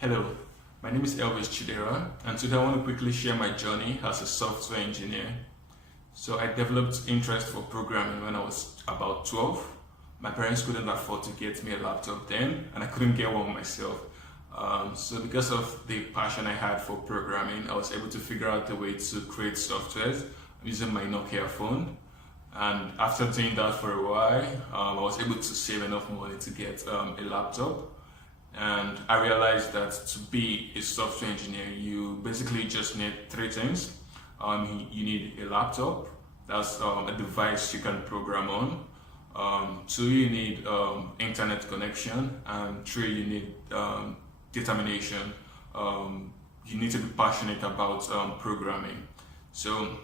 Hello, my name is Elvis Chidera, and today I want to quickly share my journey as a software engineer. So I developed interest for programming when I was about 12. My parents couldn't afford to get me a laptop then, and I couldn't get one myself. So because of the passion I had for programming, I was able to figure out a way to create software using my Nokia phone. And after doing that for a while, I was able to save enough money to get a laptop. And I realized that to be a software engineer, you basically just need three things. You need a laptop, that's a device you can program on. Two, you need internet connection, and three, you need determination. You need to be passionate about programming. So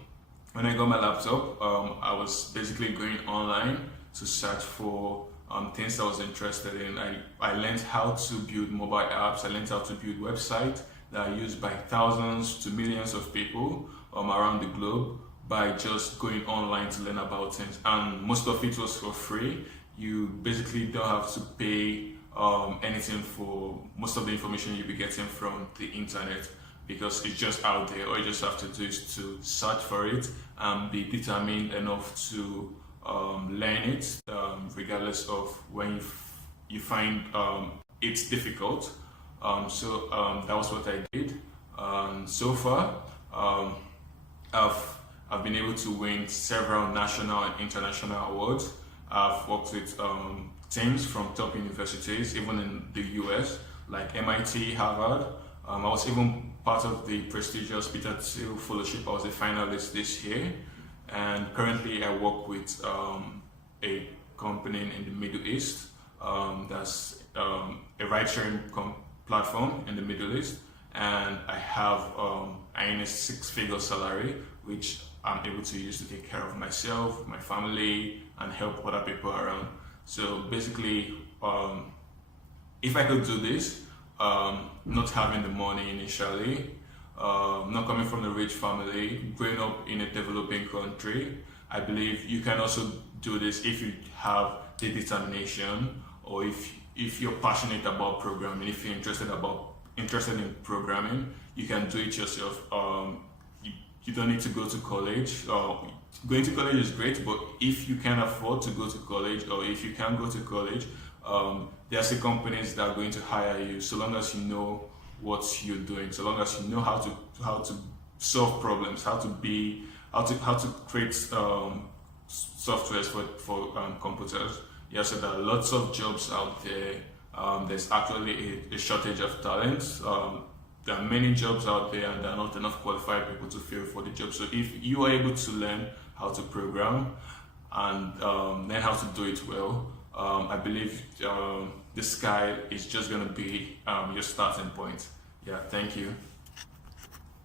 when I got my laptop, I was basically going online to search for things I was interested in. I learned how to build mobile apps. I learned how to build websites that are used by thousands to millions of people around the globe by just going online to learn about things. And most of it was for free. You basically don't have to pay anything for most of the information you'll be getting from the internet, because it's just out there. All you just have to do is to search for it and be determined enough to learn it, regardless of when you find it's difficult. That was what I did. So far, I've been able to win several national and international awards. I've worked with teams from top universities, even in the US, like MIT, Harvard. I was even part of the prestigious Peter Thiel Fellowship. I was a finalist this year. And currently I work with a company in the Middle East that's a ride-sharing platform in the Middle East, and I earn a six-figure salary, which I'm able to use to take care of myself, my family, and help other people around. So basically, if I could do this, not having the money initially, not coming from a rich family, growing up in a developing country, I believe you can also do this if you have the determination, or if you're passionate about programming, if you're interested in programming, you can do it yourself. You don't need to go to college. Going to college is great, but if you can afford to go to college, or if you can go to college, there are still companies that are going to hire you, so long as you know what you're doing, so long as you know how to solve problems, how to create softwares for computers. Yeah, so there are lots of jobs out there. There's actually a shortage of talent. There are many jobs out there, and there are not enough qualified people to fill for the job. So if you are able to learn how to program and learn how to do it well, I believe the sky is just going to be your starting point. Yeah, thank you.